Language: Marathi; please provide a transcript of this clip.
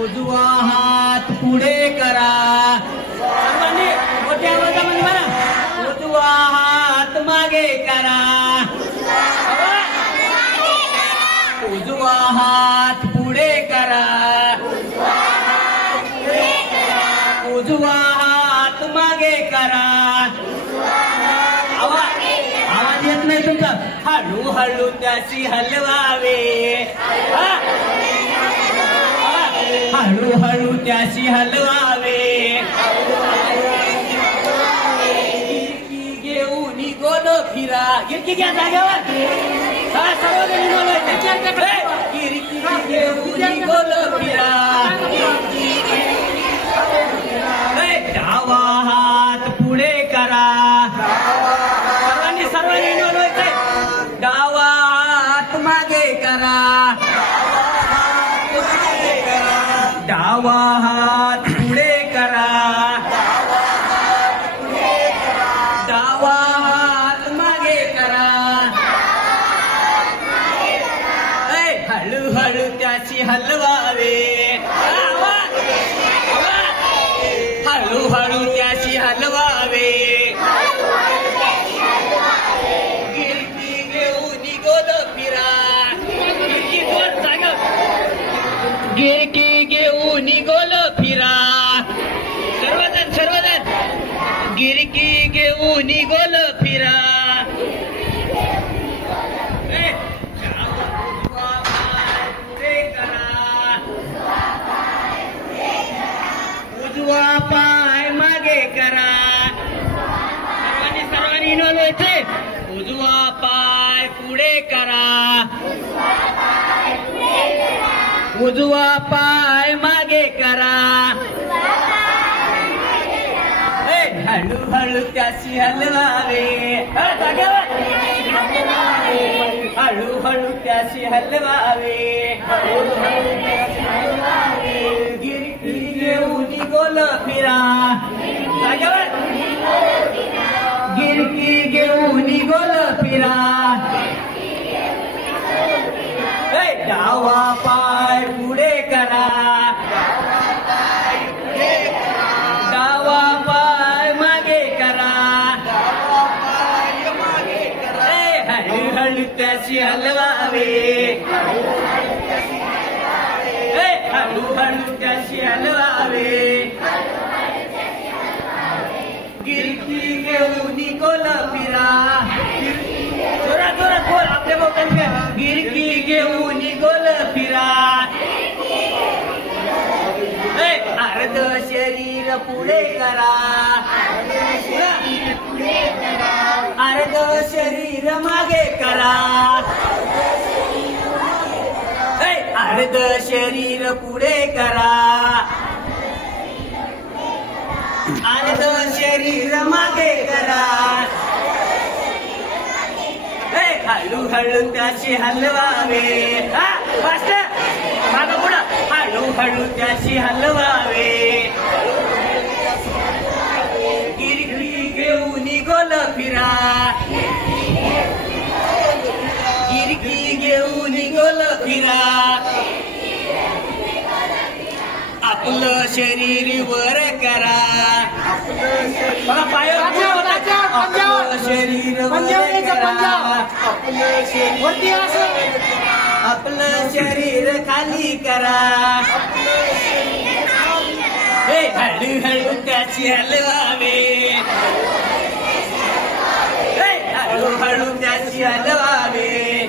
उजवा हात पुढे करा. सर्वांनी मोठ्या आवाजामध्ये म्हणा. उजवा हात मागे करा. उजवा हात पुढे करा. उजवा हात मागे करा. आवाज येत नाही तुमचा. हळूहळू त्याशी हलवावे. हळूहळू त्याशी हलवावे. गिरकी घेऊन गोल फिरा. गिरकी घ्या जागेवर. सर्वजणी गिरकी घेऊन गोल फिरा. डावा हात पुढे करा. सर्वांनी नोंदवायचंय. डावा हात मागे करा. डावा हात पुढे करा. डावा हात मागे करा. हळूहळू त्याची हलवावे. हळूहळू त्याची हलवावे. गिरकी घेऊन गोल फिरा. गिरकी गोल जाग. गिरकी घेऊन गोल फिरा. सर्वजण गिरकी घेऊन गोल फिरा. उजवा पाय मागे करा. सर्वांनी नोंदवायचे. उजवा पाय पुढे करा. उजवा पाय मागे करा. हळूहळू त्याशी हलवावे. हळूहळू त्याशी हलवावे. गिरकी घेऊन गोल फिरा. गिरकी घेऊन गोल फिरा. डावा पाय पुढे करा. डावा पाय मागे करा. हळूहळू त्याशी हलवावे. हळूहळू त्याशी हलवावे. गिरकी घेऊन गोल फिरा. जोरात बोल. आपल्या बोटांना. गिरकी घेऊन गोल फिरा. अर्ध शरीर पुढे करा. अर्ध शरीर मागे करा. अर्ध शरीर पुढे करा. अर्ध शरीर मागे करा. हळूहळू त्याशी हलवावे. मागं पुढं. हळूहळू त्याशी हलवावे. गिरकी घेऊन गोल फिरा. गिरकी घेऊन गोल फिरा. आपलं शरीर वर करा. आपलं शरीर वर करा. आपलं शरीर खाली करा. हळूहळू त्याची हलवावे. हळूहळू त्याची हलवावे.